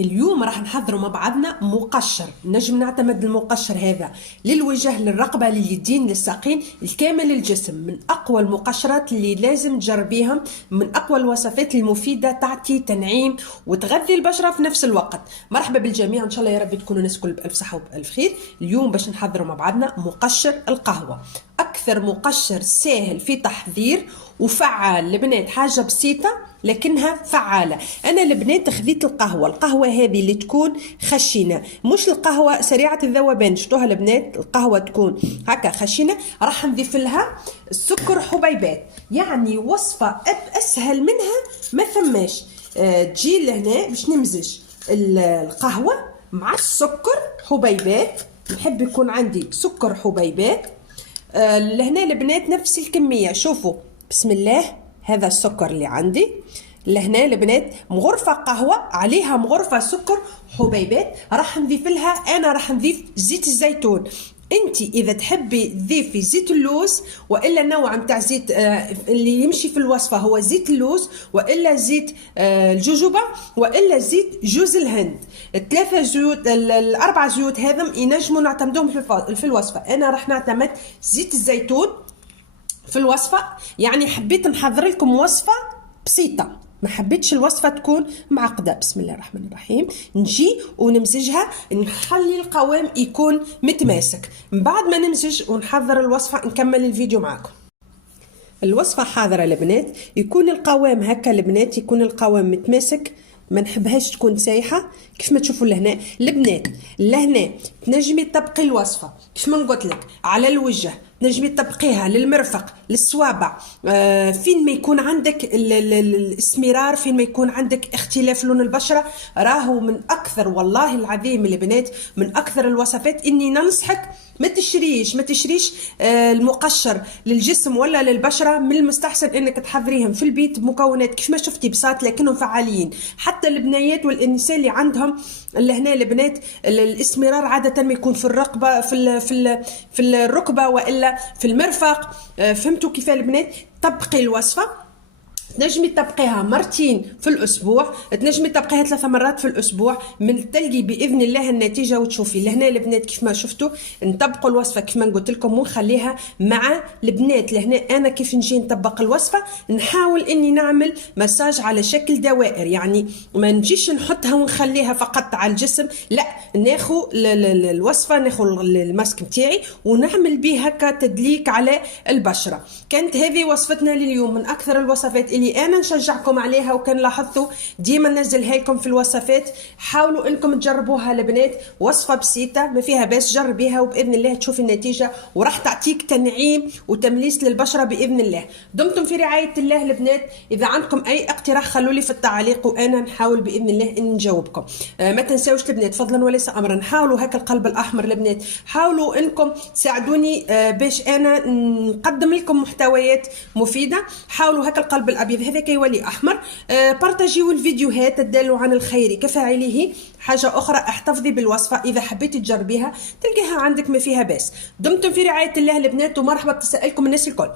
اليوم راح نحضروا مع بعضنا مقشر. نجم نعتمد المقشر هذا للوجه، للرقبة، لليدين، للساقين، الكامل الجسم. من أقوى المقشرات اللي لازم تجربيها، من أقوى الوصفات المفيدة، تعطي تنعيم وتغذي البشرة في نفس الوقت. مرحبا بالجميع، إن شاء الله يا رب تكونوا الناس الكل بألف صحة وبألف خير. اليوم باش نحضروا مع بعضنا مقشر القهوة، أكثر مقشر سهل في تحضير وفعال. البنات حاجة بسيطة لكنها فعالة. أنا البنات خذيت القهوة هذه اللي تكون خشنة، مش القهوة سريعة الذوبان. شفتوها البنات؟ القهوة تكون هكا خشنة. راح نضيف لها السكر حبيبات، يعني وصفة أسهل منها ما ثماش. تجي لهنا باش نمزج القهوة مع السكر حبيبات. نحب يكون عندي سكر حبيبات. لهنا البنات نفس الكمية. شوفوا بسم الله، هذا السكر اللي عندي. لهنا البنات مغرفة قهوة عليها مغرفة سكر حبيبات. راح نضيف لها، أنا راح نضيف زيت الزيتون. انت اذا تحبي تضيفي زيت اللوز، والا نوع متاع زيت اللي يمشي في الوصفه هو زيت اللوز، والا زيت الجوجوبا، والا زيت جوز الهند. الثلاثه زيوت، الاربع زيوت هذم ينجموا نعتمدوهم في الوصفه. انا راح نعتمد زيت الزيتون في الوصفه، يعني حبيت نحضر لكم وصفه بسيطه، ما حبيتش الوصفة تكون معقدة. بسم الله الرحمن الرحيم. نجي ونمزجها، نخلي القوام يكون متماسك. من بعد ما نمزج ونحضر الوصفة نكمل الفيديو معكم. الوصفة حاضرة البنات، يكون القوام هكا البنات، يكون القوام متماسك، ما نحبهاش تكون سايحه. كيف ما تشوفوا لهنا البنات، لهنا تنجمي تطبقي الوصفه كيف ما قلت لك على الوجه، تنجمي تطبقيها للمرفق، للصوابع، فين ما يكون عندك الاسمرار، فين ما يكون عندك اختلاف لون البشره. راهو من اكثر، والله العظيم البنات، من اكثر الوصفات اني ننصحك ما تشريش المقشر للجسم ولا للبشره. من المستحسن انك تحضريهم في البيت بمكونات كيف ما شفتي بساط لكنهم فعاليين. حتى البنايات والنساء اللي عندهم لهنا البنات الاسمرار عاده ما يكون في الرقبه، في الركبه، والا في المرفق. فهمتوا كيف البنات؟ طبقي الوصفه. تنجمي تطبقيها مرتين في الاسبوع، تنجمي تطبقيها 3 مرات في الاسبوع، من تلقي باذن الله النتيجه وتشوفي. لهنا البنات كيف ما شفتوا نطبقوا الوصفه كيف ما قلت لكم ونخليها مع البنات. لهنا انا كيف نجي نطبق الوصفه، نحاول اني نعمل مساج على شكل دوائر، يعني ما نجيش نحطها ونخليها فقط على الجسم، لا، ناخذ الوصفه، ناخذ الماسك نتاعي ونعمل به هكا تدليك على البشره. كانت هذه وصفتنا لليوم، من اكثر الوصفات اللي انا نشجعكم عليها، وكان لاحظتوا ديما ننزلها لكم في الوصفات. حاولوا انكم تجربوها البنات، وصفه بسيطه ما فيها باس، جربيها وباذن الله تشوفي النتيجه، وراح تعطيك تنعيم وتمليس للبشره باذن الله. دمتم في رعايه الله البنات. اذا عندكم اي اقتراح خلوا لي في التعليق وانا نحاول باذن الله ان نجاوبكم. ما تنساوش البنات فضلا وليس امرا، حاولوا هكا القلب الاحمر البنات، حاولوا انكم تساعدوني باش انا نقدم لكم محتويات مفيده. حاولوا هكا القلب الابيض هذا كيولي احمر. بارتاجيو الفيديوهات الدال على الخير كفاعله. حاجه اخرى، احتفظي بالوصفه، اذا حبيتي تجربيها تلقيها عندك ما فيها باس. دمتم في رعايه الله البنات، ومرحبا بتسائلكم الناس الكل.